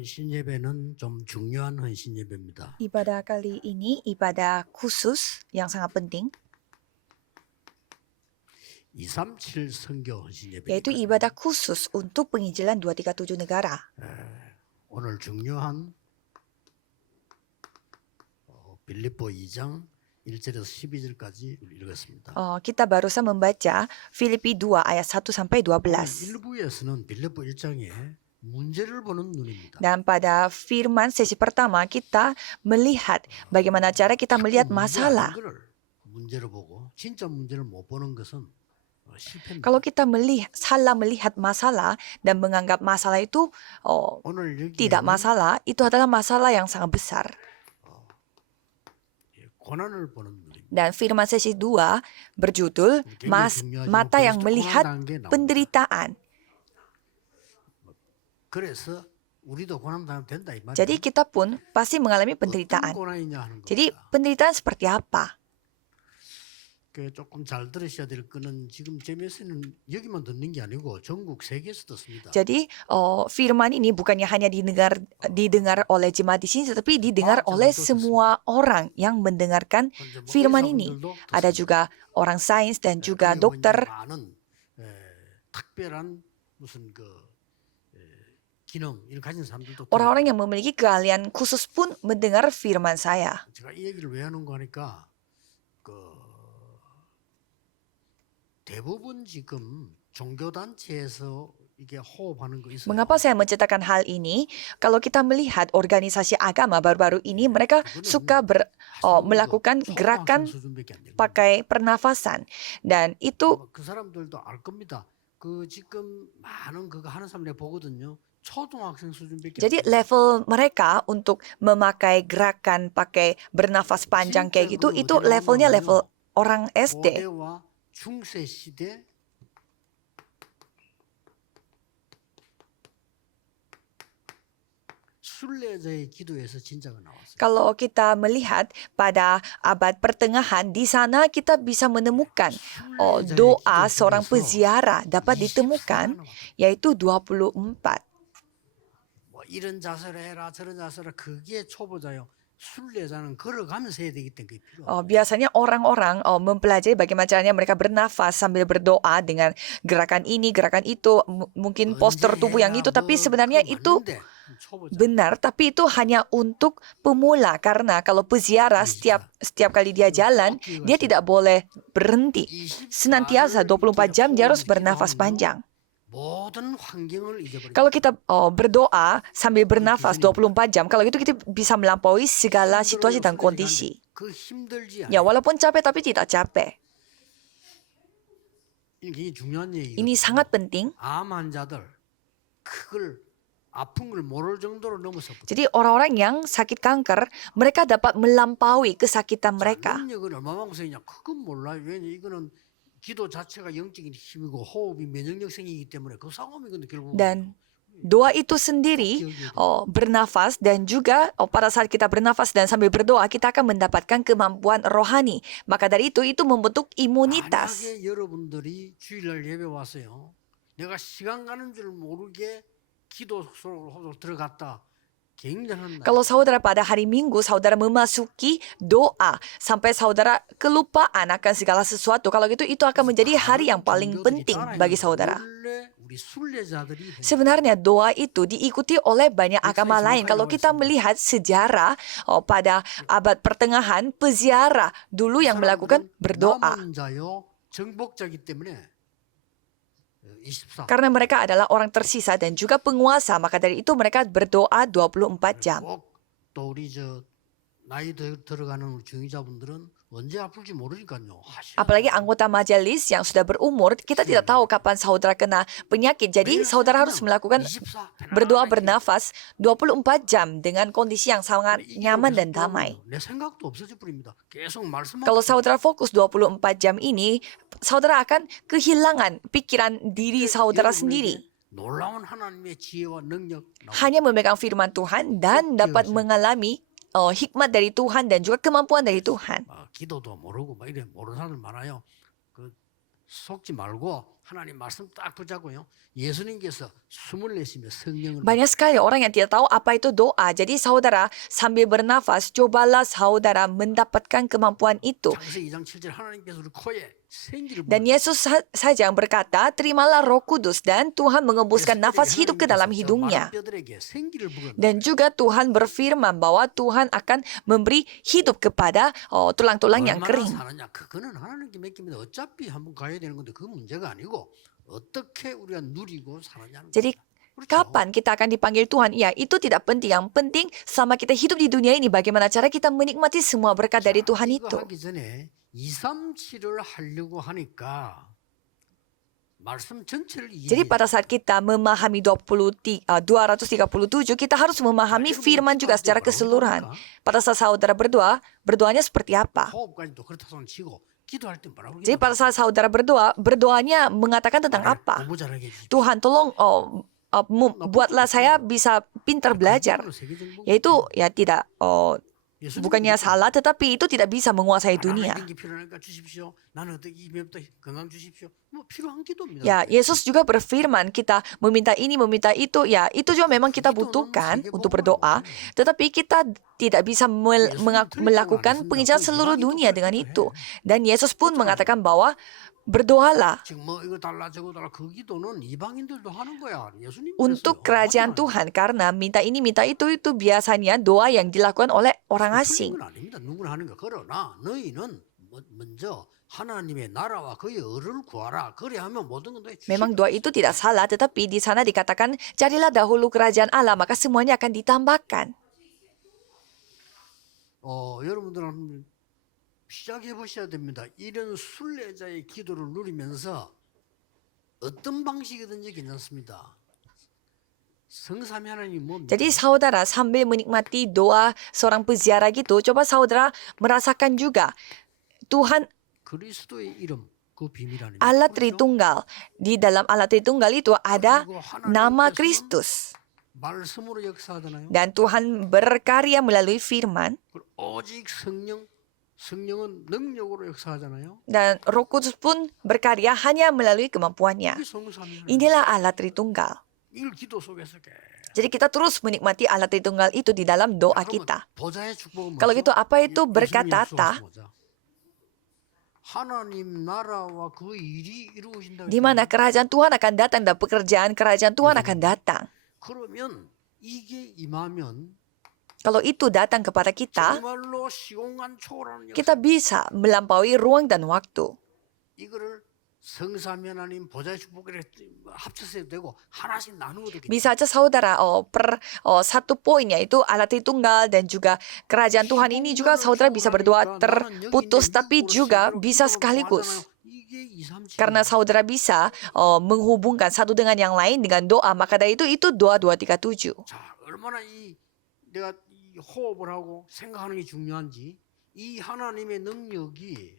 헌신 예배는 좀 중요한 헌신 예배입니다. Ibadah kali ini ibadah khusus yang sangat penting, 237 선교 헌신 yaitu 예배니까 ibadah khusus untuk penginjilan 237 negara. 오늘 중요한 빌립보 2장 1절에서 12절까지 읽었습니다. Kita barusan membaca Filipi 2 ayat 1 sampai 오늘 12. 일부에서는 빌립보 1장에 문제를 보는 눈입니다. Dan pada firman sesi pertama kita melihat bagaimana cara kita melihat masalah. 문제로 보고 진짜 문제를 못 보는 것은 실패입니다. Kalau kita salah melihat masalah dan menganggap masalah itu 오늘 tidak 여기에는 masalah, itu adalah masalah yang sangat besar. 고난을 보는 눈입니다. Dan firman sesi 2 berjudul mata yang melihat penderitaan. 그래서 우리도 고난 당하면 된다 이 말이에요. Jadi kita pun pasti mengalami 어떤 penderitaan. 고난이냐 하는 Jadi 겁니다. penderitaan seperti apa? 그 조금 잘 들으셔야 될 거는 지금 제 메시지는 여기만 듣는 게 아니고 전국 세계에서 듣습니다. Jadi firman ini bukannya hanya didengar oleh jemaat di sini, tetapi didengar oleh semua orang yang mendengarkan firman ini. Ada juga orang sains dan juga dokter. 많은 특별한 무슨 그 기능 이런 가진 사람들도 Orang-orang yang memiliki keahlian khusus pun mendengar firman saya. 제가 이 얘기를 왜 하는 거 하니까 그 대부분 지금 종교 단체에서 이게 호흡하는 거 있어요. Mengapa saya menceritakan hal ini? Kalau kita melihat organisasi agama baru-baru ini, mereka suka melakukan gerakan pakai pernafasan. Dan itu 그 사람들도 알 겁니다. 그 지금 많은 그거 하는 사람들 보거든요. 초등학생 수준밖에 jadi level mereka untuk memakai gerakan pakai bernafas panjang kayak gitu, itu levelnya level orang SD. 고대와 중세 시대 순례자의 기도에서 진짜가 나왔어요. Kalau kita melihat pada abad pertengahan, di sana kita bisa menemukan doa seorang peziarah dapat ditemukan, yaitu 24. 뭐 이런 자세를 해라 저런 자세를 그게 초보자요. 순례자는 걸어가면서 해야 되기 때문에 그게 필요해요. Biasanya orang-orang mempelajari bagaimana caranya mereka bernafas sambil berdoa dengan gerakan ini, gerakan itu, mungkin postur tubuh yang itu, tapi sebenarnya itu benar, tapi itu hanya untuk pemula, karena kalau peziarah setiap kali dia jalan, dia tidak boleh berhenti. Senantiasa 24 jam dia harus bernafas panjang. 모든 환경을 잊어버리고 Kalau kita berdoa sambil bernafas 24 jam, kalau gitu kita bisa melampaui segala situasi dan kondisi. 그 힘들지 Ya, 않아요. walaupun capek tapi tidak capek. 이게 중요한 얘기거든요. Ini sangat penting. 암 환자들 그걸 아픈 걸 모를 정도로 넘어서 Jadi orang-orang yang sakit kanker, mereka dapat melampaui kesakitan mereka. 능력은 얼마만큼 생기냐 그건 몰라요. 왜냐 이거는 기도 자체가 영적인 힘이고 호흡이 면역력 생기기 때문에 그 싸움이거든요 결국. Dan doa itu sendiri bernafas, dan juga pada saat kita bernafas dan sambil berdoa kita akan mendapatkan kemampuan rohani. Maka dari itu membentuk imunitas. 만약에 여러분들이 주일날 예배 왔어요. 내가 시간 가는 줄 모르게 기도 속으로 들어갔다. 굉장한 Kalau saudara pada hari Minggu saudara memasuki doa sampai saudara kelupaan akan segala sesuatu, kalau gitu itu akan menjadi hari yang paling penting bagi saudara. 우리 순례자들이 Sebenarnya doa itu diikuti oleh banyak agama lain. Kalau kita melihat sejarah pada abad pertengahan, peziarah dulu yang melakukan berdoa. 남은 자요 정복자기 때문에 24. Karena mereka adalah orang tersisa dan juga penguasa, maka dari itu mereka berdoa 24 jam. 또 우리 저 나이 들어가는 우리 중위자분들은 언제 아플지 모르니까요. Apalagi anggota majelis yang sudah berumur, kita tidak tahu kapan saudara kena penyakit. Jadi saudara harus melakukan berdoa bernafas 24 jam dengan kondisi yang sangat nyaman dan damai. 내 생각도 없어져 버립니다. 계속 말씀만. Kalau saudara fokus 24 jam ini, saudara akan kehilangan pikiran diri saudara sendiri. 놀라운 하나님의 지혜와 능력. Hanya memegang firman Tuhan dan dapat mengalami hikmat dari Tuhan dan juga kemampuan dari Tuhan. 기도도 모르고 막 이래 모르는 사람들 많아요. 그 속지 말고 하나님 말씀 딱 붙잡고요. 예수님께서 숨을 내쉬며 성령을 Banyak sekali orang yang tidak tahu apa itu doa. Jadi saudara sambil bernafas, cobalah saudara mendapatkan kemampuan itu. 창세기 2장 7절 하나님께서 우리 코에 생기를 Dan Yesus saja yang berkata, terimalah Roh Kudus dan Tuhan mengembuskan nafas hidup ke dalam hidungnya. 뼈들에게 생기를 부어 Dan juga Tuhan berfirman bahwa Tuhan akan memberi hidup kepada tulang-tulang yang 얼마나 kering. 사느냐 그거는 하나님께 맡깁니다. 어차피 한번 가야 되는 건데 그 문제가 아니고 어떻게 우리가 누리고 사느냐는 Jadi 거죠. kapan kita akan dipanggil Tuhan? Ya, itu tidak penting. Yang penting sama kita hidup di dunia ini, bagaimana cara kita menikmati semua berkat dari Tuhan 이거 itu. 하기 전에 237을 하려고 하니까 말씀 전체를 Jadi pada saat kita memahami 237, kita harus memahami firman juga secara keseluruhan. Pada saat saudara berdoa, berdoanya seperti apa? 호흡까지도 그렇다 손 치고 기도할 때 뭐라고 Jadi pada saat saudara berdoa, berdoanya mengatakan tentang apa? 공부 잘하게 해주십시오. Tuhan tolong buatlah saya bisa pintar belajar. Yaitu ya tidak bukannya salah, tetapi itu tidak bisa menguasai dunia. 하나님 필요하니까 주십시오. 나는 어떻게 입에부터 건강 주십시오. 뭐 필요한 기도입니다. Ya, Yesus juga berfirman kita meminta ini, meminta itu. Ya, itu juga memang kita butuhkan untuk berdoa. Tetapi kita tidak bisa melakukan penginjilan seluruh dunia dengan itu. Dan Yesus pun mengatakan bahwa berdoalah 지금 뭐 이거 달라 저거 달라 그 기도는 이방인들도 하는 거야. 예수님 untuk kerajaan Tuhan. Karena minta ini, minta itu biasanya doa yang dilakukan oleh orang asing. 건 아닙니다. 누구나 하는 거. 그러나 너희는 먼저 하나님의 나라와 그의 의를 구하라. 그래 하면 모든 건 다 Memang doa itu tidak salah, tetapi di sana dikatakan carilah dahulu kerajaan Allah, maka semuanya akan ditambahkan. 여러분들은 시작해 보셔야 됩니다. 이런 순례자의 기도를 누리면서 어떤 방식이든지 괜찮습니다. 성삼위 하나님이 뭡니까? Jadi saudara sambil menikmati doa seorang peziarah gitu, coba saudara merasakan juga Tuhan 그리스도의 이름 그 비밀 아닙니까? Allah 그렇죠? Tritunggal. Di dalam Allah Tritunggal itu ada 그리고 nama 하나님께서는 Kristus. 말씀으로 역사하잖아요. Dan Tuhan berkarya melalui firman. 그리고 오직 성령은 능력으로 역사하잖아요. Dan Roh Kudus pun berkarya hanya melalui kemampuannya. 이게 성삼위 하나님. Inilah Allah Tritunggal. 이걸 기도 속에서 Jadi kita terus menikmati Allah Tritunggal itu di dalam doa kita. 보좌의 축복은 Kalau 뭐죠? gitu apa itu berkat 예수님이 tahta? 약속하신 거죠. 하나님 나라와 그 일이 이루어진다. Di mana kerajaan Tuhan akan datang dan pekerjaan kerajaan Tuhan akan datang. 그러면 이게 임하면 Kalau itu datang kepada kita, 정말로 시공간 초월하는 kita bisa melampaui ruang dan waktu. 이거를 성삼위 하나님 보좌의 축복에 합쳐서 되고 하나씩 나누어도 되겠죠. Bisa aja saudara satu poin yaitu Allah Tritunggal dan juga kerajaan Tuhan ini juga saudara bisa berdoa terputus tapi juga bisa sekaligus. 이게 237. Karena saudara bisa menghubungkan satu dengan yang lain dengan doa, maka dari itu doa 237. 자, 얼마나 내가 이 호흡을 하고 생각하는 게 중요한지 이 하나님의 능력이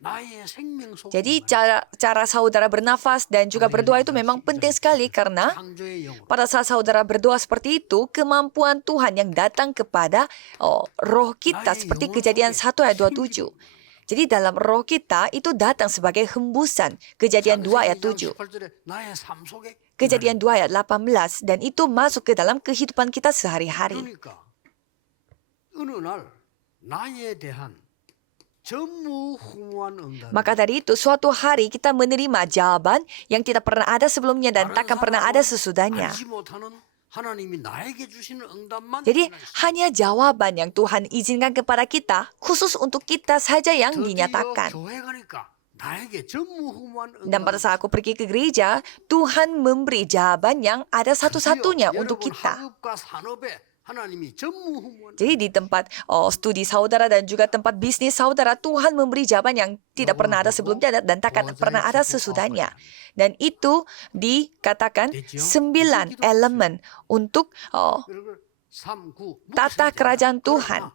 나의 생명 속에 Jadi cara saudara bernafas dan juga berdoa itu memang penting sekali karena 창조의 영으로 pada saat saudara berdoa seperti itu, kemampuan Tuhan yang datang kepada roh kita seperti Kejadian 1 ayat 27. Jadi dalam roh kita itu datang sebagai hembusan. Kejadian 2 ayat 7. 18절에 나의 삶 속에 Kejadian 2 ayat 18 dan itu masuk ke dalam kehidupan kita sehari-hari. 그러니까 어느 날 나에 대한 전무후무한 응답. Maka dari itu suatu hari kita menerima jawaban yang tidak pernah ada sebelumnya dan takkan pernah ada sesudahnya. 알지 못하는 하나님이 나에게 주시는 응답만 Jadi hanya jawaban yang Tuhan izinkan kepada kita khusus untuk kita saja yang 드디어 dinyatakan. 교회 가니까 나에게 전무후무한 Dan pada 응답. saat aku pergi ke gereja, Tuhan memberi jawaban yang ada satu-satunya untuk kita. 학업과 산업에 하나님이 전무후무한 Jadi di tempat studi saudara dan juga tempat bisnis saudara, Tuhan memberi jawaban yang tidak pernah ada sebelumnya dan takkan pernah ada sesudahnya. Dan itu dikatakan 9 elemen untuk 그걸 3, 9 tata kerajaan Tuhan.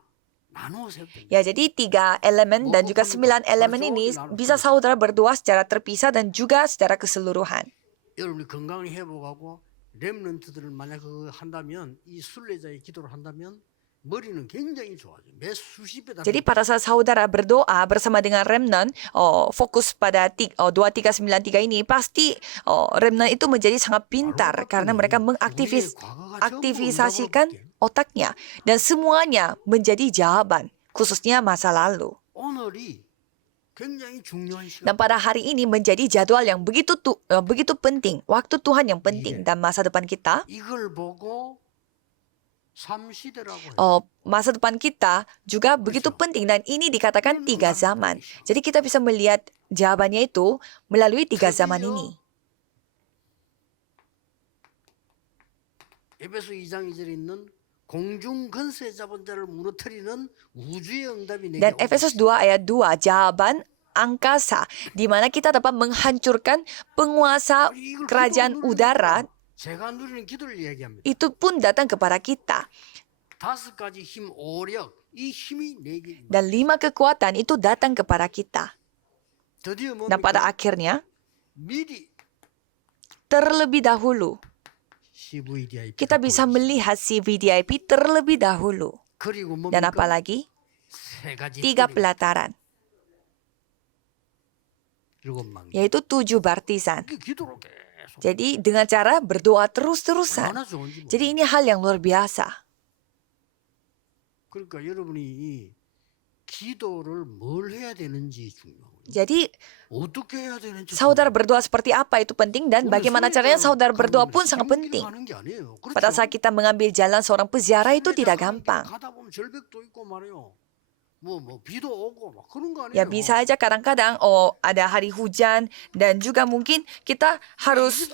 나누어 세웠다. Ya, jadi 3 elemen dan juga 9 elemen ini bisa saudara berdoa secara terpisah dan juga secara keseluruhan. 여러분이 건강을 회복하고 렘넌트들을 만약 그거 한다면 이 순례자의 기도를 한다면 머리는 굉장히 좋아져. 매 수십 배다. Jadi pada saat saudara berdoa bersama dengan remnant, fokus pada 2393 ini, pasti remnant itu menjadi sangat pintar karena mereka mengaktifisasikan otaknya dan semuanya menjadi jawaban, khususnya masa lalu. 오늘이 굉장히 중요한 시간. Dan pada hari ini menjadi jadwal yang begitu penting, waktu Tuhan yang penting dan masa depan kita. 이걸 보고 삼시대라고 해요. Masa depan kita juga begitu penting dan ini dikatakan 3 zaman. Jadi kita bisa melihat jawabannya itu melalui 3 zaman ini. 에베소 2장 2절에 있는 공중 근세 잡은 자를 무너뜨리는 우주의 응답이 내게 Dan Efesus 2 ayat 2 jawaban angkasa di mana kita dapat menghancurkan penguasa kerajaan udara 제가 누리는 기도를 얘기합니다. itu pun datang kepada kita. 5가지 힘 오력 이 힘이 내게 있는. Dan 5 kekuatan itu datang kepada kita. 드디어 Dan pada 뭡니까? akhirnya 미리 terlebih dahulu CVDIP kita bisa melihat CVDIP terlebih dahulu. 그리고 Dan 뭡니까? apalagi 세 가지 3 띠리, pelataran, 7망. yaitu 7 baptisan. 이게 기도로 계속 Jadi dengan cara berdoa terus-terusan. 얼마나 좋은지 몰라요. Jadi ini hal yang luar biasa. 그러니까 여러분이 이 기도를 뭘 해야 되는지 중요해요. Jadi 어떻게 해야 되는지 saudara berdoa seperti apa itu penting dan bagaimana caranya saudara berdoa pun sangat penting. 하는 게 아니에요. Pada saat kita mengambil jalan seorang peziarah itu tidak gampang. 가다 보면 절벽도 있고 말이에요. 뭐 비도 오고 막 그런 거 아니에요. Ya bisa aja kadang-kadang ada hari hujan dan juga mungkin kita harus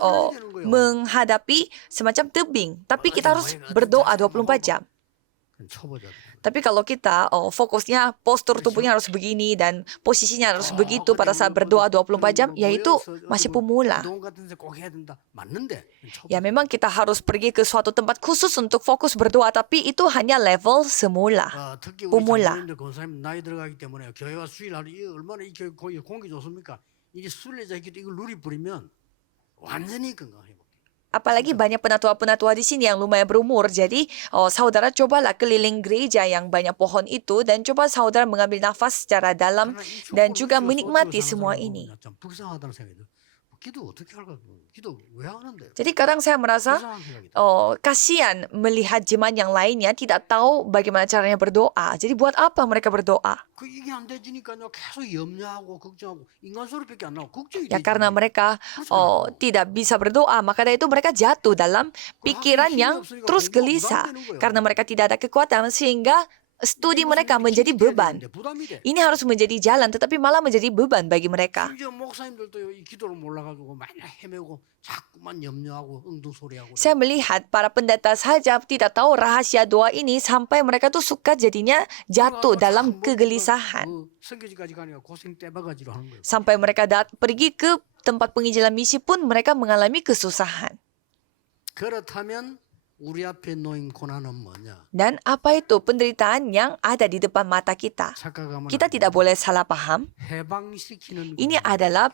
menghadapi semacam tebing. Tapi kita harus berdoa 24 jam. 초보자들. Tapi kalau kita fokusnya postur tubuhnya harus begini dan posisinya harus begitu pada saat berdoa 24 jam, ya itu masih pemula. 운동 같은 데서 꼭 해야 된다. 맞는데. Ya memang kita harus pergi ke suatu tempat khusus untuk fokus berdoa, tapi itu hanya level semula. 특히 우리 pemula. 장로님들 권사님 나이 들어가기 때문에 교회와 수일하루 이게 얼마나 이 교회 공기 좋습니까? 이게 순례자 기도 이걸 누리 부리면 완전히 건강해. Apalagi banyak penatua-penatua di sini yang lumayan berumur. Jadi saudara cobalah keliling gereja yang banyak pohon itu dan coba saudara mengambil nafas secara dalam dan juga menikmati semua ini. 참 불쌍하다는 생각이 들어요. 기도 어떻게 할까? 기도 왜 하는데? Jadi kadang saya merasa 불쌍한 생각이 들어요. kasihan melihat jemaat yang lainnya tidak tahu bagaimana caranya berdoa. Jadi buat apa mereka berdoa? 그 이게 안 되지니까요. 계속 염려하고 걱정하고 인간 소리밖에 안 나고 걱정이 Ya 되지. karena mereka tidak bisa berdoa, maka dari itu mereka jatuh dalam pikiran yang terus gelisah. Karena mereka tidak ada kekuatan sehingga studi mereka menjadi beban. 부담이 돼. Ini harus menjadi jalan tetapi malah menjadi beban bagi mereka. 심지어 목사님들도 이 기도를 몰라가지고 맨날 헤매고 자꾸만 염려하고 엉뚱소리하고. Saya melihat para pendeta saja tidak tahu rahasia doa ini sampai mereka tuh suka jadinya jatuh dalam kegelisahan. 선교지까지 가니까 고생 떼바가지로 하는 거예요. Sampai mereka pergi ke tempat penginjilan misi pun mereka mengalami kesusahan. 그렇다면 우리 앞에 놓인 고난은 뭐냐? Dan apa itu penderitaan yang ada di depan mata kita? 착각하면 Kita tidak boleh salah paham. 해방시키는 Ini adalah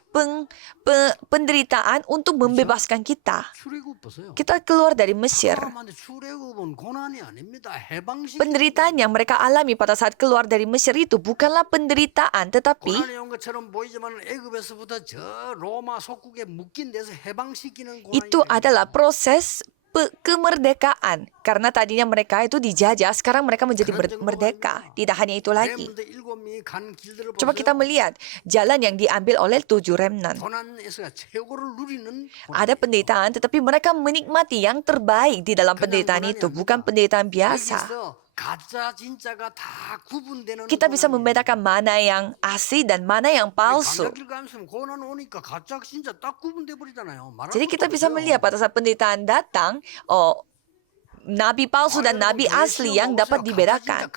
penderitaan untuk membebaskan kita. 출애굽 보세요. Kita keluar dari Mesir. 사람한테 출애굽은 고난이 아닙니다. 해방시키는 Penderitaan yang mereka alami pada saat keluar dari Mesir itu bukanlah penderitaan, tetapi 고난이 온 것처럼 보이지만 애굽에서부터 저 로마 속국에 묶인 데서 해방시키는 고난이 itu adalah proses kemerdekaan. Karena tadinya mereka itu dijajah, sekarang mereka menjadi merdeka. Tidak hanya itu lagi. Coba kita melihat jalan yang diambil oleh 7 remnant. Ada penderitaan, tetapi mereka menikmati yang terbaik di dalam penderitaan itu, bukan penderitaan biasa. Kita bisa membedakan mana yang asli dan mana yang palsu. Jadi kita bisa melihat pada saat penderitaan datang, nabi palsu dan nabi asli yang dapat dibedakan.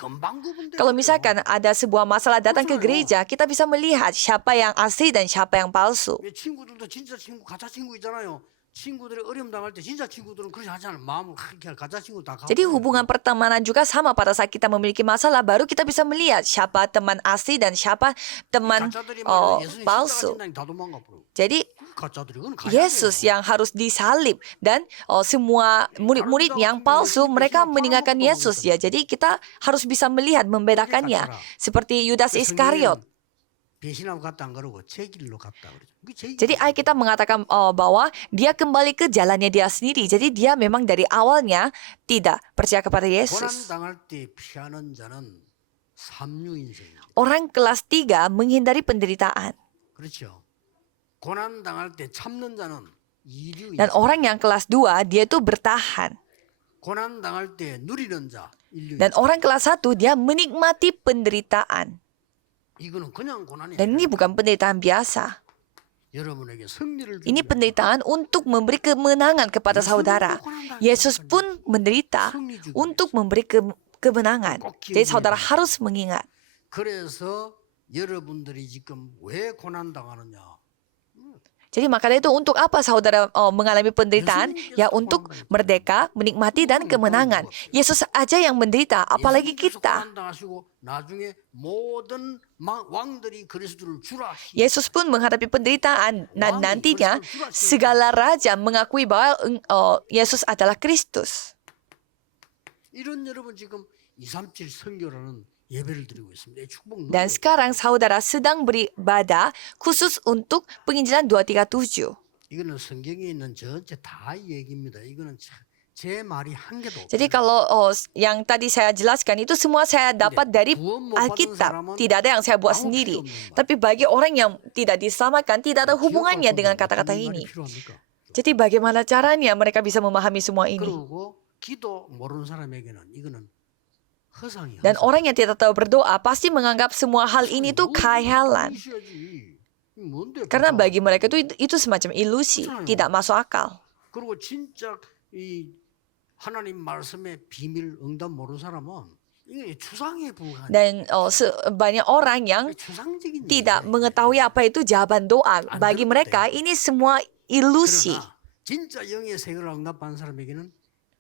Kalau misalkan ada sebuah masalah datang ke gereja, kita bisa melihat siapa yang asli dan siapa yang palsu. 친구들이 어려움 당할 때 진짜 친구들은 그렇게 하잖아요. 마음을 그렇게 가짜 친구 다 Jadi 갖고 hubungan pertemanan juga sama pada saat kita memiliki masalah, baru kita bisa melihat siapa teman asli dan siapa teman 가짜들이 말로 예수님 십자가 palsu. 진다니 다 도망가 버려. Jadi 가짜들이 그건 가야 Yesus 돼요. yang harus disalib dan semua murid-murid yang palsu mereka meninggalkan Yesus ya. Jadi kita harus bisa melihat membedakannya. Seperti Yudas Iskariot. 배신하고 갔다 안 그러고 제 길로 갔다 그러죠. 그게 제 Jadi 길이에요. Alkitab mengatakan bahwa dia kembali ke jalannya dia sendiri. Jadi dia memang dari awalnya tidak percaya kepada 고난 Yesus. 당할 때 피하는 자는 삼류 인생입니다. Orang kelas 3 menghindari penderitaan. 그렇죠. 고난 당할 때 참는 자는 이류 Dan 인생. orang yang kelas 2 dia itu bertahan. 고난 당할 때 누리는 자 인류 Dan 인생. orang kelas 1 dia menikmati penderitaan. 이거는 그냥 고난이 Dan ini 아니라 bukan penderitaan biasa. 여러분에게 승리를 Ini 주는 penderitaan untuk memberi kemenangan kepada saudara. Yesus pun menderita untuk memberi kemenangan. Jadi saudara harus mengingat. 그래서 여러분들이 지금 왜 고난 당하느냐? Jadi makanya itu untuk apa saudara mengalami penderitaan? Ya untuk merdeka, menikmati dan kemenangan. Yesus aja yang menderita, apalagi 예수님께서 kita. 고난 당하시고 나중에 모든 왕들이 그리스도를 주라. Yesus pun menghadapi penderitaan dan nantinya segala raja mengakui bahwa Yesus adalah Kristus. 이런 여러분 지금 237 선교라는 예배를 드리고 있습니다. 이 축복 Dan sekarang saudara sedang beribadah khusus untuk penginjilan 237. 이거는 성경에 있는 전체 다 얘기입니다. 이거는 제 말이 한 개도 없어요. Jadi kalau yang tadi saya jelaskan itu semua saya dapat dari Alkitab. Tidak ada yang saya buat sendiri. Tapi bagi orang yang tidak diselamatkan, tidak ada hubungannya dengan kata-kata ini. Jadi bagaimana caranya mereka bisa memahami semua ini? 그리고 기도 모르는 사람에게는 이거는 허상이야. Dan orang yang tidak tahu berdoa pasti menganggap semua hal ini tuh khayalan. Karena bagi mereka itu semacam ilusi, tidak masuk akal. 그리고 진짜 이 하나님 말씀의 비밀 응답 모르는 사람은 이게 추상에 불과한 Dan banyak orang yang 추상적인 tidak 얘기예요. mengetahui apa itu jawaban doa. Bagi mereka ini semua ilusi. 그러나 진짜 영의 세계를 응답받는 사람에게는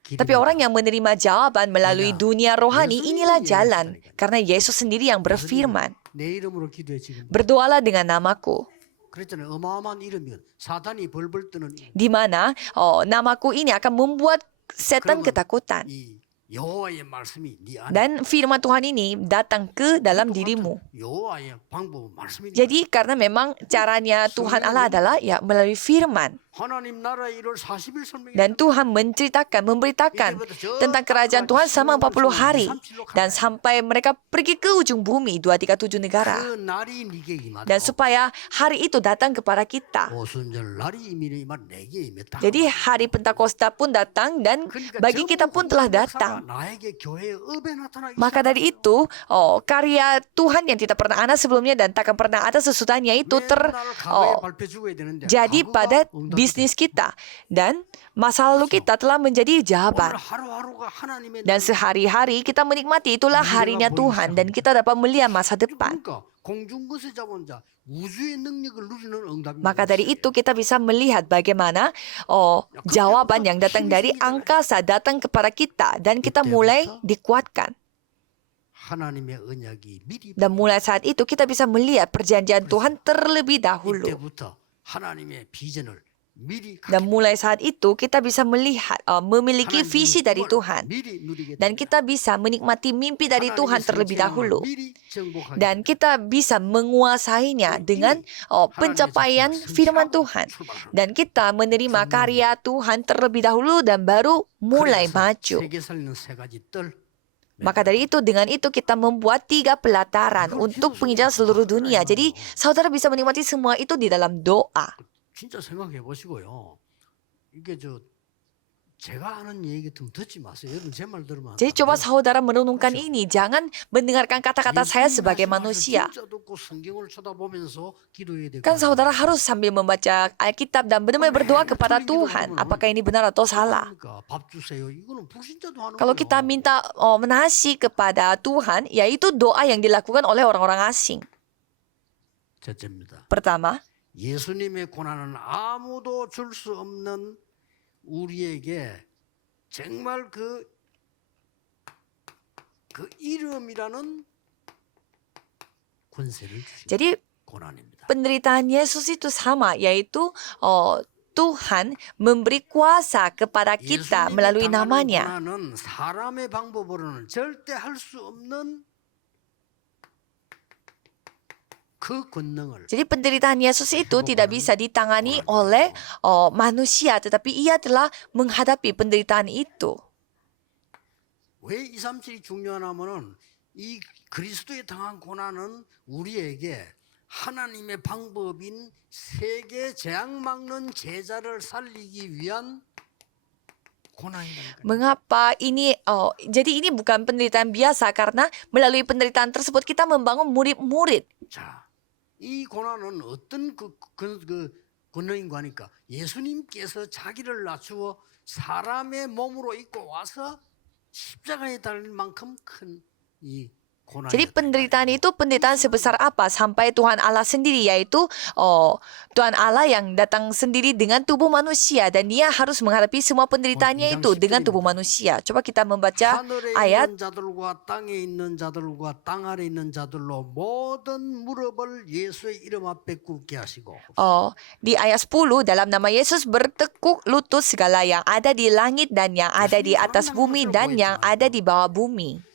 Tapi orang yang menerima jawaban melalui dunia rohani inilah jalan. Karena Yesus sendiri yang berfirman, 내 이름으로 기도해 지금. berdoalah dengan namaku. 그랬잖아요. 어마어마한 이름이요. 사단이 벌벌 뜨는 이름. Di mana namaku ini akan membuat setan ketakutan. 이 여호와의 말씀이 네 안에. Dan firman Tuhan ini datang ke dalam dirimu. 여호와의 방법은 말씀이니까. Jadi karena memang caranya Tuhan Allah adalah ya melalui firman. 하나님 나라의 일을 40일 설명해. Dan Tuhan menceritakan, memberitakan tentang kerajaan Tuhan selama 40 hari. Dan sampai mereka pergi ke ujung bumi, 237 negara. 그 날이 네게 임하다. Dan supaya hari itu datang kepada kita. 오순절 날이 이미 임한 내게 임했다. Jadi hari Pentakosta pun datang dan bagi kita pun telah datang. 나에게 교회의 업에 나타나기 Maka dari itu, karya Tuhan yang tidak pernah ada sebelumnya dan takkan pernah ada sesudahnya itu terjadi pada bisnis kita. Dan masa lalu kita telah menjadi jawaban. Dan sehari-hari kita menikmati itulah harinya Tuhan dan kita dapat melihat masa depan. Maka dari itu kita bisa melihat bagaimana jawaban yang datang dari angkasa datang kepada kita dan kita mulai dikuatkan. Dan mulai saat itu kita bisa melihat perjanjian Tuhan terlebih dahulu. Dan mulai saat itu kita bisa melihat memiliki visi dari Tuhan. Dan kita bisa menikmati mimpi dari Tuhan terlebih dahulu. Dan kita bisa menguasainya dengan pencapaian firman Tuhan. Dan kita menerima karya Tuhan terlebih dahulu dan baru mulai maju. Maka dari itu, dengan itu kita membuat 3 pelataran untuk penginjilan seluruh dunia. Jadi saudara bisa menikmati semua itu di dalam doa. 진짜 생각해 보시고요. 이게 제가 하는 얘기 좀 듣지 마세요. 여러분 제 말 들으면 Jadi coba saudara merenungkan ini. Jangan mendengarkan kata-kata saya sebagai manusia. 진짜 듣고 성경을 쳐다보면서 기도해야 되고. Kan saudara harus sambil membaca Alkitab dan benar-benar berdoa kepada Tuhan. Apakah ini benar atau salah? 밥 주세요. 이거는 불신자도 하는 Kalau 거예요. kita minta nasi kepada Tuhan, yaitu doa yang dilakukan oleh orang-orang asing. 첫째입니다. Pertama, 예수님의 고난은 아무도 줄 수 없는 우리에게 정말 그 이름이라는 권세를 주신 Jadi 고난입니다. penderitaan Yesus itu sama, yaitu Tuhan memberi kuasa kepada kita 예수님이 melalui 당하는 namanya. 고난은 사람의 방법으로는 절대 할 수 없는 그 권능을 Jadi penderitaan Yesus itu tidak bisa ditangani oleh manusia, tetapi ia telah menghadapi penderitaan itu. 왜 237이 중요하냐면은 이 그리스도에 당한 고난은 우리에게 하나님의 방법인 세계 재앙 막는 제자를 살리기 위한 고난이라는 거예요. Mengapa ini? Jadi ini bukan penderitaan biasa karena melalui penderitaan tersebut kita membangun murid-murid. 자, 이 고난은 어떤 그 권능인가 하니까 예수님께서 자기를 낮추어 사람의 몸으로 입고 와서 십자가에 달릴 만큼 큰 이 고난이. Jadi penderitaan itu penderitaan sebesar apa sampai Tuhan Allah sendiri, yaitu Tuhan Allah yang datang sendiri dengan tubuh manusia dan dia harus menghadapi semua penderitaannya itu dengan tubuh manusia. Coba kita membaca 하늘에 ayat 있는 자들과 땅에 있는 자들과 땅 아래 있는 자들로 모든 무릎을 예수의 이름 앞에 꿇게 하시고. Di ayat 10, dalam nama Yesus bertekuk lutut segala yang ada di langit dan yang ada di atas bumi dan yang ada di bawah bumi.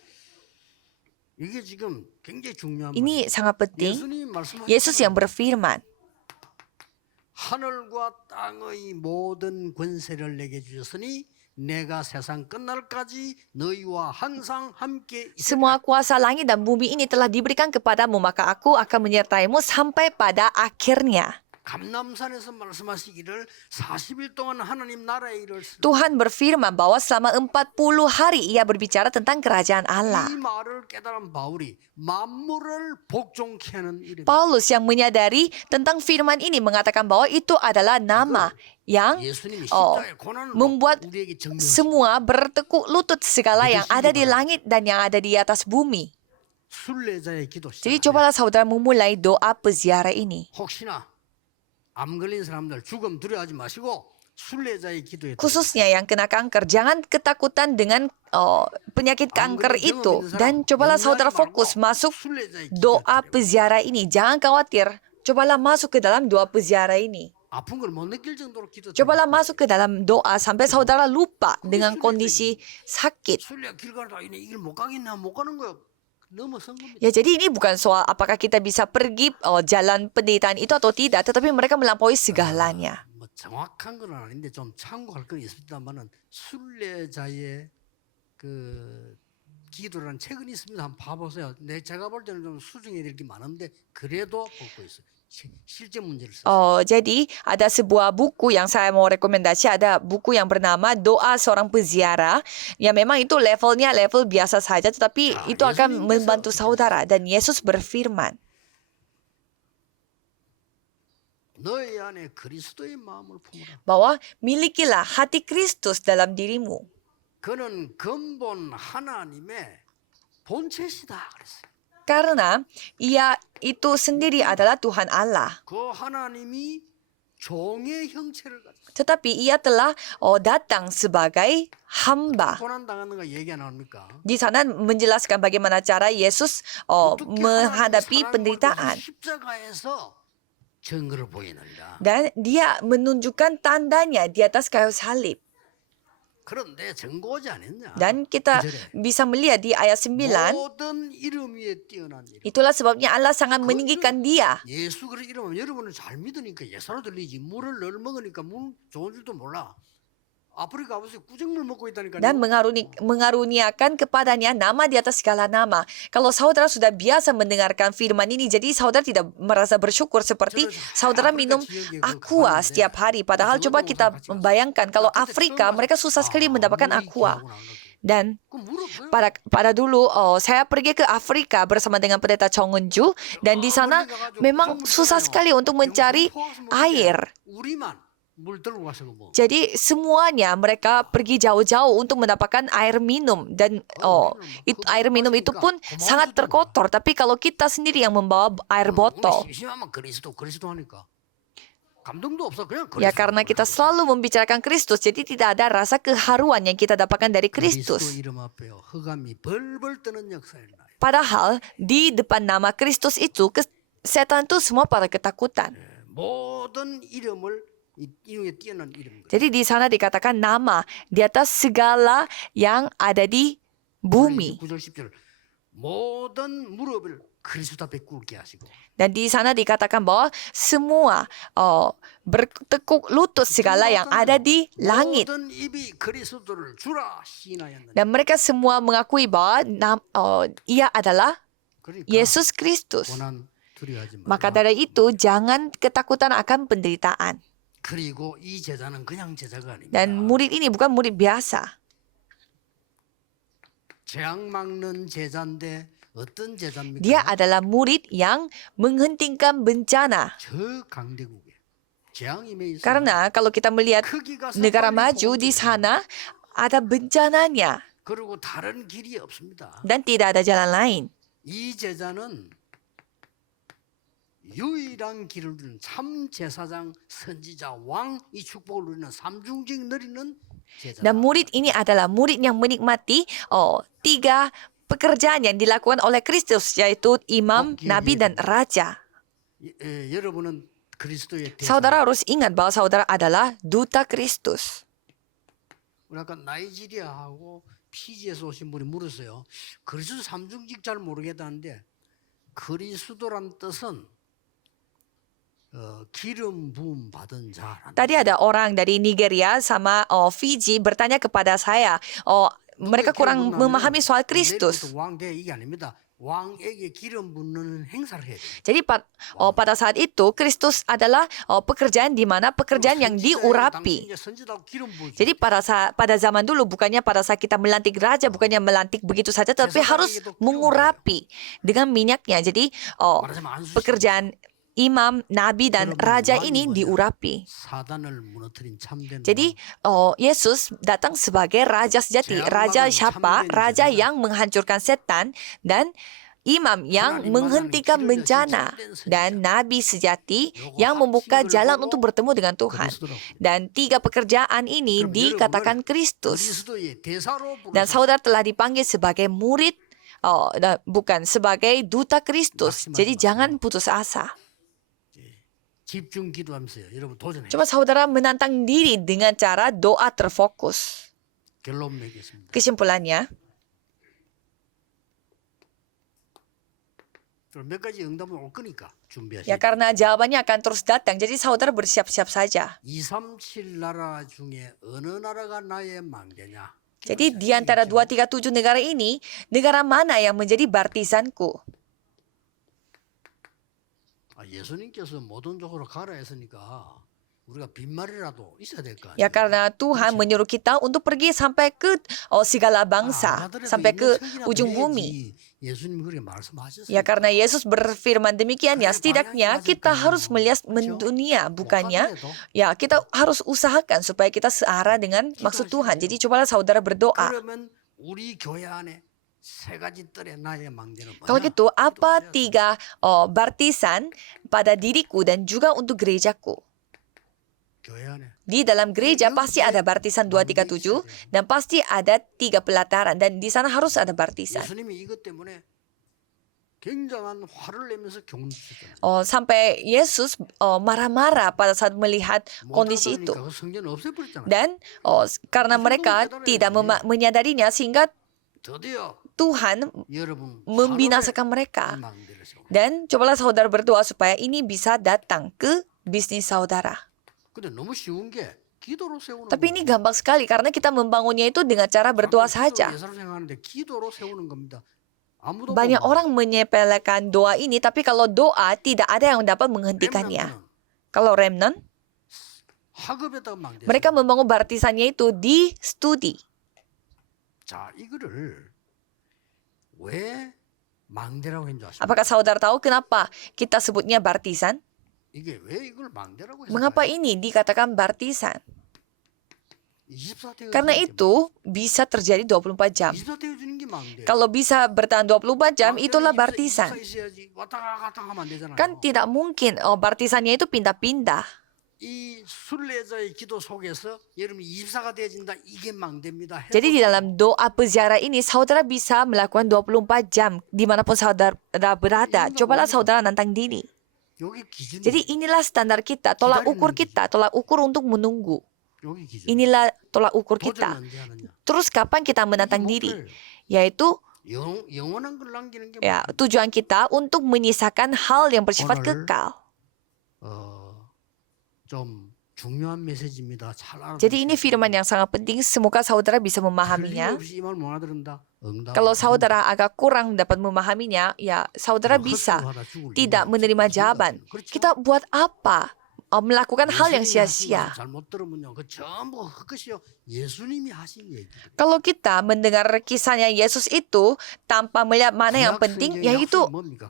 이게 지금 굉장히 중요한 Ini 말이에요. sangat penting. 예수님이 말씀하셨잖아요. Yesus yang berfirman, 하늘과 땅의 모든 권세를 내게 주셨으니 내가 세상 끝날까지 너희와 항상 함께 있으리라. semua kuasa langit dan bumi ini telah diberikan kepadamu, maka aku akan menyertaimu sampai pada akhirnya. 감남산에서 말씀하시기를 40일 동안 하나님 나라의 일을 Tuhan berfirman bahwa selama 40 hari ia berbicara tentang kerajaan Allah. 이 말을 깨달은 바울이 만물을 복종케 하는 일이다. Paulus yang menyadari tentang firman ini mengatakan bahwa itu adalah nama yang 예수님이 십자가의 고난을 membuat 우리에게 증명하셨다. semua bertekuk lutut segala yang ada di langit dan yang ada di atas bumi. 순례자의 기도 Jadi 시작. cobalah saudara memulai doa peziarah ini. 혹시나 암 걸린 사람들 죽음 두려워하지 마시고 순례자의 기도에 Khususnya yang kena kanker, jangan ketakutan dengan penyakit kanker itu. Dan cobalah saudara fokus masuk 순례자의 doa peziarah ini. Jangan khawatir. Cobalah masuk ke dalam doa peziarah ini. 아픈 걸 못 느낄 정도로 기도. Cobalah masuk ke dalam doa sampai saudara lupa dengan kondisi sakit. 순례 길 가다 이네 이길 못 가겠나 못 가는 거야. 넘어선 겁니다. Ya, jadi ini bukan soal apakah kita bisa pergi jalan penderitaan itu atau tidak, tetapi mereka melampaui segalanya. 뭐 정확한 건 아닌데 좀 참고할 건 있습니다만은 순례자의 그 기도라는 책은 있습니다. 한번 봐보세요. 제가 볼 때는 좀 수정해야 될 게 많은데 그래도 보고 있어요. 실제 문제를 써요. Jadi ada sebuah buku yang saya mau rekomendasi, ada buku yang bernama Doa Seorang Peziarah. Ya memang itu levelnya level biasa saja, tetapi itu akan membantu saudara. Dan Yesus berfirman, 너희 안에 그리스도의 마음을 품으라. bahwa milikilah hati Kristus dalam dirimu. 그는 근본 하나님의 본체시다 그랬어요. Karena ia itu sendiri adalah Tuhan Allah. 그 하나님이 종의 형체를 가졌어요. Tetapi ia telah datang sebagai hamba. 고난 당하는 거 얘기 안 합니까? Di sana menjelaskan bagaimana cara Yesus menghadapi penderitaan. 십자가에서 증거를 보이느니라. Dan dia menunjukkan tandanya di atas kayu salib. 그런데 증거하지 않았냐? Dan kita bisa melihat di ayat 9, 모든 이름 위에 뛰어난 이름. itulah sebabnya Allah sangat meninggikan dia. 예수 그리스도 이름은 여러분은 잘 믿으니까 예사로 들리지. 물을 늘 먹으니까 물 좋은 줄도 몰라. 아프리카 가보세요. 꾸정물 먹고 있다니까요. Dan mengaruniakan kepadanya nama di atas segala nama. Kalau saudara sudah biasa mendengarkan firman ini, jadi saudara tidak merasa bersyukur seperti saudara minum aqua setiap hari. Padahal coba kita membayangkan kalau Afrika, mereka susah sekali mendapatkan aqua. Dan pada dulu saya pergi ke Afrika bersama dengan pendeta Chong Eun-ju, dan di sana memang susah sekali untuk mencari air. Jadi semuanya mereka pergi jauh-jauh untuk mendapatkan air minum, dan air minum itu pun sangat terkotor. Tapi kalau kita sendiri yang membawa air botol, 감동도 없어. 그냥 Ya karena kita selalu membicarakan Kristus, jadi tidak ada rasa keharuan yang kita dapatkan dari 그리스도 Kristus. 이름 앞에 흑암이 벌벌 떠는 역사였나. Padahal di depan nama Kristus itu, setan itu semua pada ketakutan. 모든 이름을 이름에 뛰어난 이름. Jadi di sana dikatakan nama di atas segala yang ada di bumi. 9절 10절 모든 무릎을 그리스도 앞에 꿇게 하시고. Dan di sana dikatakan bahwa semua bertekuk lutut segala yang ada di langit. 모든 입이 그리스도를 주라 시인하였느니라. Dan mereka semua mengakui bahwa ia adalah 그러니까 Yesus Kristus. 고난 두려워하지 Maka 마라. dari itu jangan ketakutan akan penderitaan. 그리고 이 제자는 그냥 제자가 아닙니다. Dan murid ini bukan murid biasa. 재앙 막는 제자인데 어떤 제자입니까? Dia adalah murid yang menghentikan bencana. 저 강대국에 재앙이 매 있어. Karena kalau kita melihat 크기가 negara 섣불리 maju di 보고들어요. sana ada bencananya 그리고 다른 길이 없습니다. dan tidak ada jalan lain. 이 제자는 유일한 길을 누리는 참 제사장, 선지자, 왕 이 축복을 누리는 삼중직 누리는 제자. Dan murid ini adalah murid yang menikmati tiga pekerjaan yang dilakukan oleh Kristus, yaitu imam, nabi, dan raja. 여러분은 그리스도의 대사. Saudara harus ingat bahwa saudara adalah duta Kristus. 아까 나이지리아하고 피지에서 오신 분이 물었어요. 그리스도 삼중직 잘 모르겠다는데 그리스도란 뜻은 기름 부음 받은 자라는. Tadi ada orang dari Nigeria sama Fiji bertanya kepada saya, mereka kurang memahami soal Kristus. 왕대 이게 아닙니다. 왕에게 기름 붓는 행사를 해야 돼요. Jadi pada saat itu Kristus adalah pekerjaan di mana pekerjaan yang diurapi. Jadi pada zaman dulu bukannya pada saat kita melantik raja, bukannya melantik begitu saja, tapi harus mengurapi dengan minyaknya. Jadi pekerjaan imam, nabi, dan raja ini diurapi. Jadi Yesus datang sebagai raja sejati. Raja siapa? Raja yang menghancurkan setan, dan imam yang menghentikan bencana, dan nabi sejati yang membuka jalan untuk bertemu dengan Tuhan. Dan tiga pekerjaan ini dikatakan Kristus. Dan saudara telah dipanggil sebagai murid, bukan sebagai duta Kristus. Jadi jangan putus asa. 집중 기도하면서요. 여러분 도전해. Coba saudara menantang diri dengan cara doa terfokus. 결론 맺겠습니다. Kesimpulannya, 몇 가지 응답은 올 거니까 준비하시고. ya karena jawabannya akan terus datang. Jadi saudara bersiap-siap saja. 237 나라 중에 어느 나라가 나의 망대냐? Jadi di antara 237 negara ini, negara mana yang menjadi bartisanku? 예수님께서 모든 쪽으로 가라 했으니까 우리가 빈말이라도 있어야 될 거 아니에요. Ya karena Tuhan menyuruh kita untuk pergi sampai ke segala bangsa, sampai ke ujung bumi. 예수님 그렇게 말씀하셨어요. Ya karena Yesus berfirman demikian, ya setidaknya kita harus melihat mendunia, bukannya ya kita harus usahakan supaya kita searah dengan maksud Tuhan. Jadi cobalah saudara berdoa. 그러면 우리 교회 안에 세 가지 뜰의 나의 망대는 Kalau 뭐냐? gitu, apa tiga bartisan pada diriku dan juga untuk gerejaku? 교회 안에 Di dalam gereja pasti ada bartisan 237 dan pasti ada tiga pelataran, dan di sana harus ada bartisan. 예수님이 이것 때문에 굉장한 화를 내면서 교훈 주셨잖아요. Sampai Yesus marah-marah pada saat melihat kondisi itu. 그 성전 없애버렸잖아요. Dan karena mereka tidak menyadarinya, sehingga 드디어 Tuhan 여러분 membinasakan mereka. 망대를 세워. Dan cobalah saudara berdoa supaya ini bisa datang ke bisnis saudara. 근데 너무 쉬운 게 기도로 세우는 Tapi ini gampang sekali karena kita membangunnya itu dengan cara berdoa saja. 예사로 생각하는데 기도로 세우는 겁니다. 아무도 Banyak orang menyepelekan doa ini, tapi kalau doa tidak ada yang dapat menghentikannya. Kalau remnant, 학업에다가 망대. mereka membangun bartisannya itu di studi. 자, 이거를 왜 망대라고 했는지 아십니까? Apakah saudara tahu kenapa kita sebutnya bartisan? 이게 왜 이걸 망대라고 했을까요? Mengapa ini dikatakan bartisan? 24태가 Karena itu bisa terjadi 24 jam. 24태가 주는 게 망대. Kalau bisa bertahan 24 jam, itulah bartisan. 있어야지. 왔다 갔다 하면 안 되잖아요. Kan tidak mungkin bartisannya itu pindah-pindah. 이 순례자의 기도 속에서 여러분이 24가 되어진다. 이게 망대입니다. Jadi di dalam doa peziarah ini saudara bisa melakukan 24 jam dimanapun saudara berada. Cobalah saudara nantang diri. 여기 기준이 Jadi inilah standar kita, tolak ukur kita, tolak ukur untuk menunggu. 여기 기준. Inilah tolak ukur 도전 kita. 언제 하느냐. Terus kapan kita menantang diri? Yaitu 영원한 걸 남기는 게 ya tujuan kita untuk menyisakan hal yang bersifat 오늘 kekal. 좀 중요한 메시지입니다. 잘 알아. Jadi ini firman yang sangat penting, semoga saudara bisa memahaminya. 틀림없이 이 말 못 알아들은다. 응답. Kalau saudara agak kurang dapat memahaminya, ya saudara bisa tidak menerima jawaban. Kita buat apa? Melakukan hal yang sia-sia. 잘못 들으면요. 그 전부 헛것이요. 예수님이 하신 얘기. Kalau kita mendengar kisahnya Yesus itu tanpa melihat mana yang penting, yaitu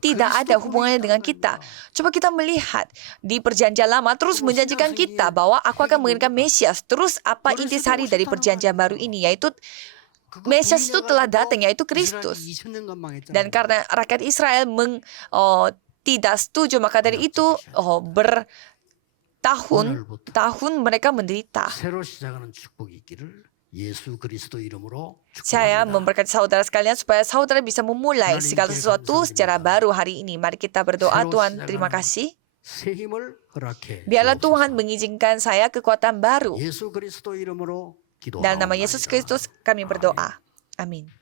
tidak ada hubungannya dengan kita. Coba kita melihat di perjanjian lama terus menjanjikan kita bahwa aku akan mengirimkan Mesias. Terus apa intisari dari perjanjian baru ini? Yaitu Mesias itu telah datang, yaitu Kristus. Dan karena rakyat Israel tidak setuju, maka dari itu tahun mereka menderita. 새로 시작하는 축복이 있기를 예수 그리스도 이름으로 Saya 축복합니다. memberkati saudara sekalian supaya saudara bisa memulai segala sesuatu secara baru hari ini. Mari kita berdoa. Tuhan, terima kasih. 새 힘을 허락해 Biarlah 주옵소서. Tuhan mengizinkan saya kekuatan baru. 예수 그리스도 이름으로 Dalam nama 기도하옵나이다. Yesus Kristus kami berdoa. Amin.